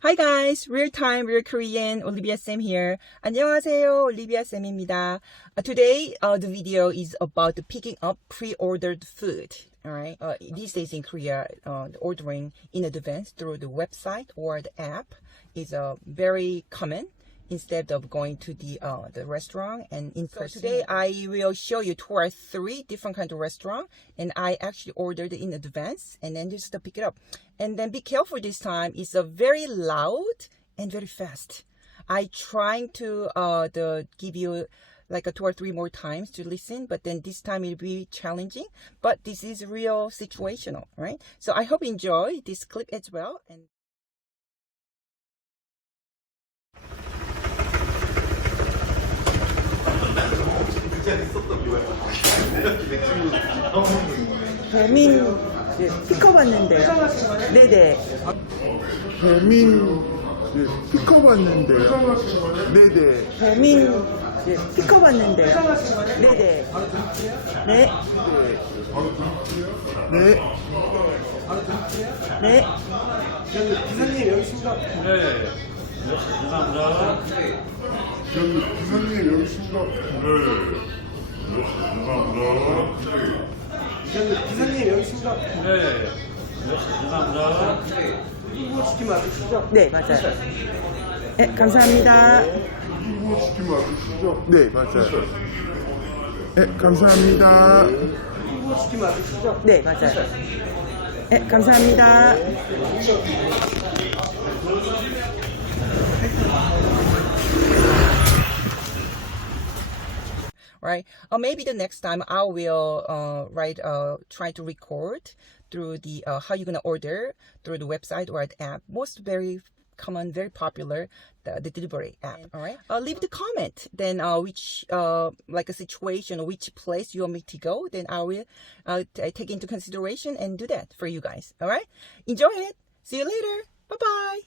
Hi guys, real time, real Korean, Olivia Sam here. 안녕하세요, Olivia Sam입니다. Today, the video is about picking up pre-ordered food. Alright, these days in Korea, ordering in advance through the website or the app is very common instead of going to the restaurant and in person. Today I will show you 2 or 3 different kinds of restaurant, and I actually ordered in advance and then just to pick it up. And then be careful this time, it's very loud and very fast. I trying to give you like 2 or 3 more times to listen, but then this time it'll be challenging, but this is real situational, right? So I hope you enjoy this clip as well. And 배민 픽업 왔는데요. 네네. 배민 픽업 왔는데요. 네네. 배민 픽업 왔는데요. 네네. 네. 네. 네. 기사님 여기 있습니다. 네. 감사합니다. 저기 기사님 여기 있습니다. 네. 감사합니다. 기사님 여기 있습니다. 네. 감사합니다. 이거 시키면 안 되시죠? 네, 맞아요. 네, 감사합니다. 이거 시키면 안 되시죠? 네, 맞아요. 네, 감사합니다. 이거 시키면 안 되시죠? 네, 맞아요. 네, 감사합니다. Right? Or maybe the next time I will try to record through the how you're gonna order through the website or the app. Most very common, very popular, the delivery app. All right. Leave the comment. Then which like a situation, which place you want me to go. Then I will take into consideration and do that for you guys. All right. Enjoy it. See you later. Bye bye.